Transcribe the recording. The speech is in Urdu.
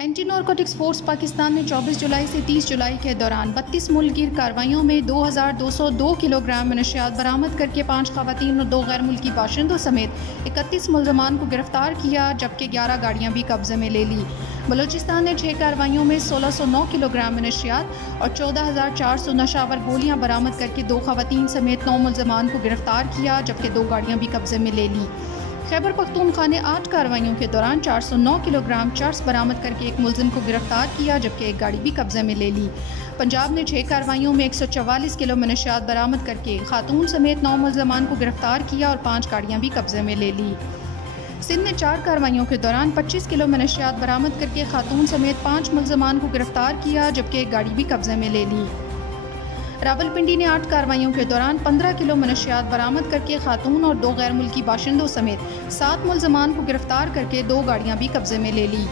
اینٹی نارکوٹکس فورس پاکستان نے 24 جولائی سے 30 جولائی کے دوران 32 ملک گیر کارروائیوں میں 2202 کلو گرام منشیات برآمد کر کے 5 خواتین اور 2 غیر ملکی باشندوں سمیت 31 ملزمان کو گرفتار کیا، جبکہ 11 گاڑیاں بھی قبضے میں لے لی۔ بلوچستان نے 6 کارروائیوں میں 1609 کلو گرام منشیات اور 14,400 نشاور گولیاں برآمد کر کے 2 خواتین سمیت 9 ملزمان کو گرفتار کیا، جبکہ 2 گاڑیاں بھی قبضے میں لے لی۔ خیبر پختونخوا نے 8 کارروائیوں کے دوران 409 کلو گرام چرس برآمد کر کے 1 ملزم کو گرفتار کیا، جبکہ 1 گاڑی بھی قبضے میں لے لی۔ پنجاب نے 6 کارروائیوں میں 144 کلو منشیات برآمد کر کے خاتون سمیت 9 ملزمان کو گرفتار کیا اور 5 گاڑیاں بھی قبضے میں لے لی۔ سندھ نے 4 کارروائیوں کے دوران 25 کلو منشیات برآمد کر کے خاتون سمیت 5 ملزمان کو گرفتار کیا، جبکہ 1 گاڑی بھی قبضے میں لے لی۔ راولپنڈی نے 8 کارروائیوں کے دوران 15 کلو منشیات برآمد کر کے خاتون اور 2 غیر ملکی باشندوں سمیت 7 ملزمان کو گرفتار کر کے 2 گاڑیاں بھی قبضے میں لے لی۔